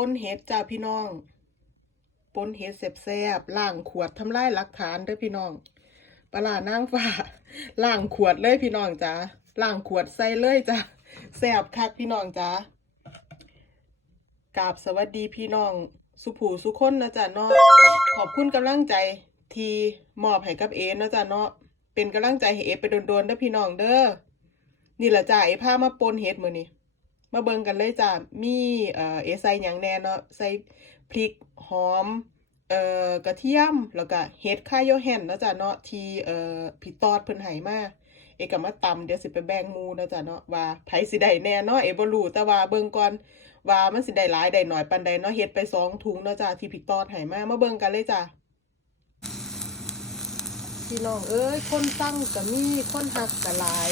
ปนเห็ดจ้าพี่น้อง ปนเห็ดแซ่บๆล่างขวดทำลายหลักฐานเด้อพี่น้อง ปลาร้านางฟ้าล่างขวดเลยพี่น้องจ้าล่างขวดใส่เลยจ้าแซ่บคักพี่น้องจ้ากราบสวัสดีพี่น้อง สุผูสุคนนะจ๊ะเนาะขอบคุณกำลังใจที่มอบให้กับเอนะจ๊ะเนาะเป็นกำลังใจให้เอไปโดนๆเด้อพี่น้องเด้อนี่แหละจ้าเอพามาปนเห็ดมือนี้ มาเบิ่งกันเลยจ้ะมีเอ่อเอใส่หยังแน่เนาะใส่พริกหอมเอ่อกระเทียมแล้วก็เห็ดข่าโยแฮนเนาะจ้ะเนาะที่เอ่อพี่ตอดเพิ่นให้มาเอกก็มาตำเดี๋ยวสิไปแบ่งหมู่เนาะจ้ะเนาะว่าไผสิได้แน่เนาะเอบ่รู้แต่ว่าเบิ่งก่อนว่ามันสิได้หลายได้น้อยปานใดเนาะเฮ็ดไปสองถุงเนาะจ้ะที่พี่ตอดให้มามาเบิ่งกันเลยจ้ะพี่น้องเอ้ยคนสั่งก็มีคนฮักก็หลาย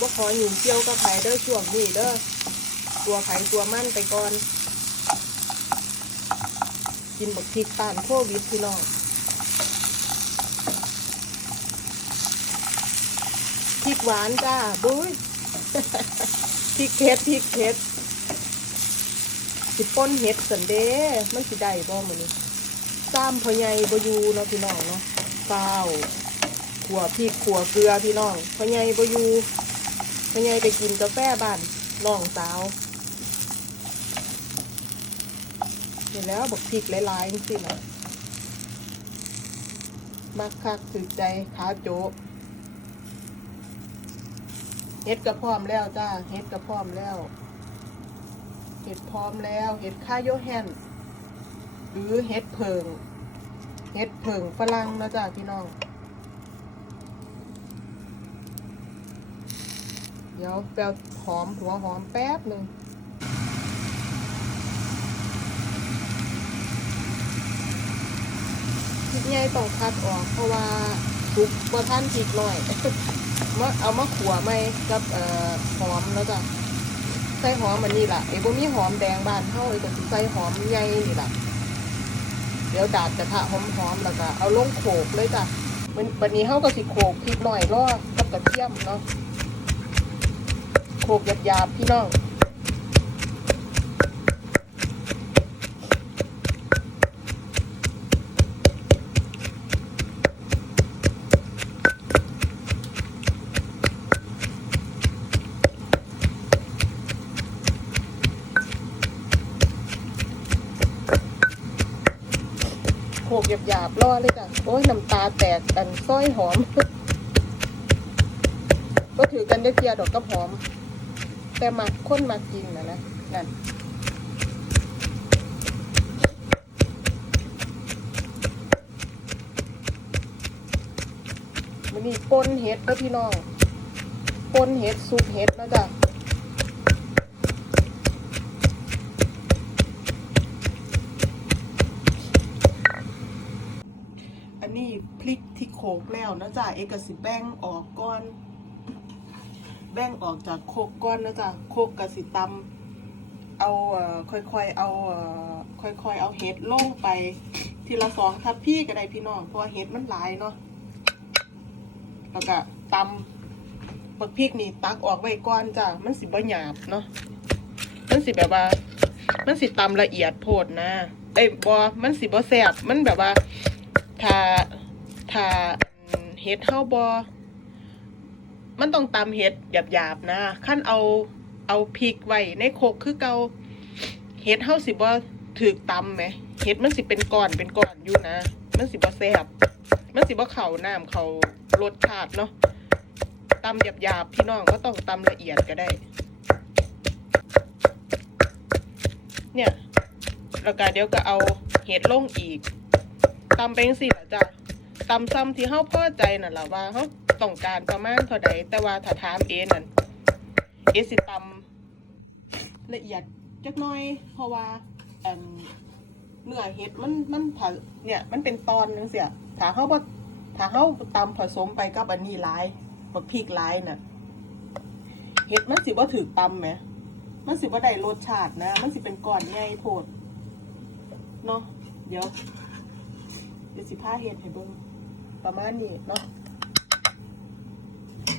ว่าขอหยุ่งเกี่ยวกับไผเด้อช่วงนี้เด้อตัวไผตัวมั่นไปก่อน กินบักพริกตานโควิดพี่น้องพริกหวานจ้าบุ้ยพริกเผ็ดพริกเผ็ดสิป้นเห็ดสันเด้มันสิได้บ่มื้อนี้ซ้ำพ่อใหญ่บ่อยู่เนาะพี่น้องเนาะเปล่าขัวพริกขัวเกลือพี่น้องพ่อใหญ่บ่อยู่ พยายไปกินกาแฟบ้านน้องสาวเห็นแล้วบอกพริกหลายๆนี่สินะมักคักถือใจขาโจะเฮ็ดกระพร้อมแล้วจ้าเฮ็ดกระพร้อมแล้วเฮ็ดพร้อมแล้วเฮ็ดข้าโยแฮนหรือเฮ็ดเพิงเฮ็ดเพิงฝรั่งนะจ้าพี่น้อง เดี๋ยวแปลหอมหัวหอมแป๊บหนึ่งพริกใหญ่ต้องคัดออก เพราะว่าทุกบ่ท่านพริกหน่อยมาเอามาขัวไหมกับเอ่อหอมแล้วจ้ะใส่หอมอันนี้ล่ะเอ้บ่มีหอมแดงบ้านเฮาเอ้ก็สิใส่หอมใหญ่นี่ละเดี๋ยวดาดกระทะหอมๆแล้วก็เอาลงโขลกเลยจ้ะมันวันนี้เฮาก็สิโขลกพริกหน่อยรอกับกระเทียมเนาะ โขกหยาบๆพี่น้องโขกหยาบๆรอเลยจ้ะ โอ้ยน้ำตาแตกอันซ้อยหอม ก็ถือกันได้เพียดอกกับหอม แต่มักคนมักกินนะนะนั่นมันนี่ปนเห็ดเด้อพี่น้องปนเห็ดซุปเห็ดนะจ๊ะอันนี้พริกที่โขกแล้วนะจ๊ะเอกสิแบ่งออกก่อน บ่งออกจากโคกก้อนนะจ๊ะโคกกระสิตำเอาเอ่อค่อยๆเอาค่อยๆเอาเห็ดลงไป ทีละสองทับพี่ก็ได้พี่น้องเพราะเห็ดมันหลายเนาะแล้วก็ตำบักพริกนี่ตักออกไว้ก่อนจ้ะมันสิบ่หยาบเนาะมันสิแบบว่า มันสิตำละเอียดโพดนะเอ้บอมันสิบ่แซ่บมันแบบว่าถ้าถ้าเห็ดเฮาบอ มันต้องตำเห็ดหยาบๆนะขั้นเอาเอาพริกไว้ในโคกคือเกาเห็ดเฮาสิบ่ถือตำไหมเห็ดมันสิเป็นก้อนเป็นก้อนอยู่นะ มันสิบ่แซ่บมันสิบ่เข่าน้ำเข่ารสชาติเนาะตำหยาบๆพี่น้องก็ต้องตำละเอียดก็ได้ เนี่ยแล้วก็เดี๋ยวก็เอาเห็ดลงอีกตำไปจังซี่ล่ะจ้ะตำซ้ำที่เฮาพอใจนั่นล่ะว่าเฮา ต้องการประมาณเท่าใดแต่ว่าถ้าถามเอนั่นเอสิตำละเอียดจักน่อย เพราะว่าอันเนื้อเห็ดมันมันถ้าเนี่ยมันเป็นตอนจังซี่ถ้าเฮาบ่ถ้าเฮาตำผสมไปกับอันนี้หลายบักพริกหลายน่ะเห็ดมันสิบ่ถูกตำแหมมันสิบ่ได้รสชาตินะ มันสิเป็นก้อนใหญ่โพดเนาะเดี๋ยวเดี๋ยวสิผ้าเห็ดให้เบิ่งประมาณนี้เนาะ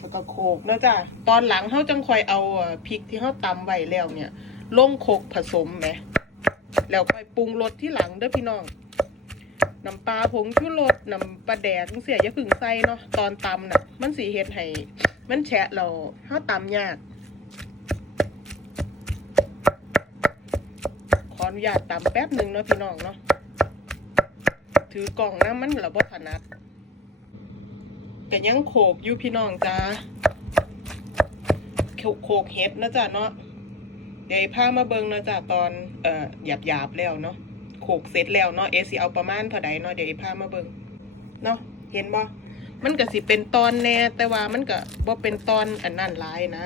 แล้วก็โขกเนะจ้ะตอนหลังเขาจังคอยเอาพริกที่เขาตำไว้แล้วเนี่ยลงโคกผสมไหมแล้วค่อยปรุงรสที่หลังเด้อพี่น้องน้ำปลาผงชูรสน้ำปลาแดกจั่งเสียอย่าพึ่งใส่เนาะตอนตำน่ะ มันสีเฮ็ดให้มันแฉะเราถ้าตำยาก ขออนุญาตตำแป๊บหนึ่งเนาะพี่น้องเนาะถือกล่องนะมันเราบ่ถนัด แต่ยังโขกอยู่พี่น้องจ้าโขกเฮ็ดนะจ๊ะเนาะเดี๋ยวพามาเบิงนะจ๊ะตอนเอ่อหยาบหยาบๆแล้วเนาะโขกเสร็จแล้วเนาะเอสิเอาประมาณเท่าใดเนาะเดี๋ยวพามาเบิงเนาะเห็นบ่มันก็สิเป็นตอนแน่แต่ว่ามันก็บ่เป็นตอนอันนั้นหลายนะ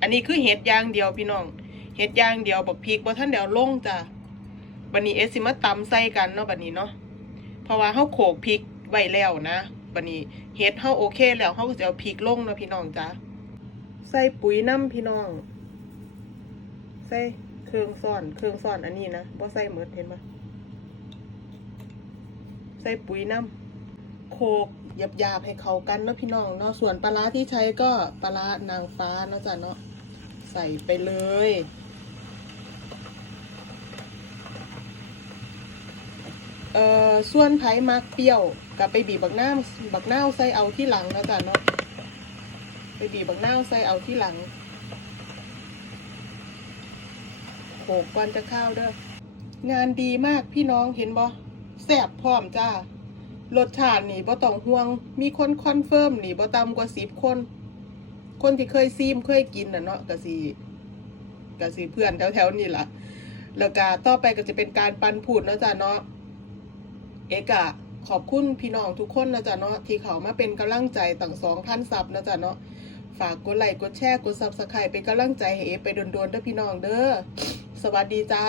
อันนี้คือเห็ดอย่างเดียวพี่น้องเห็ดอย่างเดียวบักพริกบ่ทันเดี๋ยวลงจ้ะบัดนี้เอสิมาตำใส่กันเนาะบัดนี้เนาะเพราะว่าเฮาโขกพริกไว้แล้วนะ บัดนี้เห็ดเฮาโอเค แล้วเฮาก็จะเอาพริกลงเนาะพี่น้องจ้ะใส่ปุ๋ยน้ำพี่น้อง ใส่เครื่องซ่อนเครื่องซ่อนอันนี้นะบ่ใส่หมดเห็นปะใส่ปุ๋ยน้ำโคกหยาบๆให้เข้ากันเนาะพี่น้องเนาะส่วนปลาร้าที่ใช้ก็ปลาร้านางฟ้าเนาะจ้ะเนาะใส่ไปเลย เอ่อส่วนไผ่มักเปรี้ยวกับไปบีบบักน้ำบักน้าวใส่เอาที่หลังเนาะจ้ะเนาะไปบีบบักน้าวใส่เอาที่หลังโขกก่อนจะข้าวเด้องานดีมากพี่น้องเห็นบ่แซ่บพร้อมจ้ารสชาตินี่บ่ต้องห่วง มีคนคอนเฟิร์มนี่บ่ต่ำกว่าสิบคน คนที่เคยซีมเคยกินน่ะเนาะก็สิก็สิเพื่อนแถวๆนี่ล่ะแล้วก็ต่อไปก็จะเป็นการปันผุดเนาะจ้ะเนาะ เอกะขอบคุณพี่น้องทุกคนนะจ๊ะเนาะที่เขามาเป็นกำลังใจตั้งสองพันซับนะจ๊ะเนาะฝากกดไลค์กดแชร์กดซับสไครป์เป็นกำลังใจให้เอไปโดนๆด้วยพี่น้องเด้อสวัสดีจ้า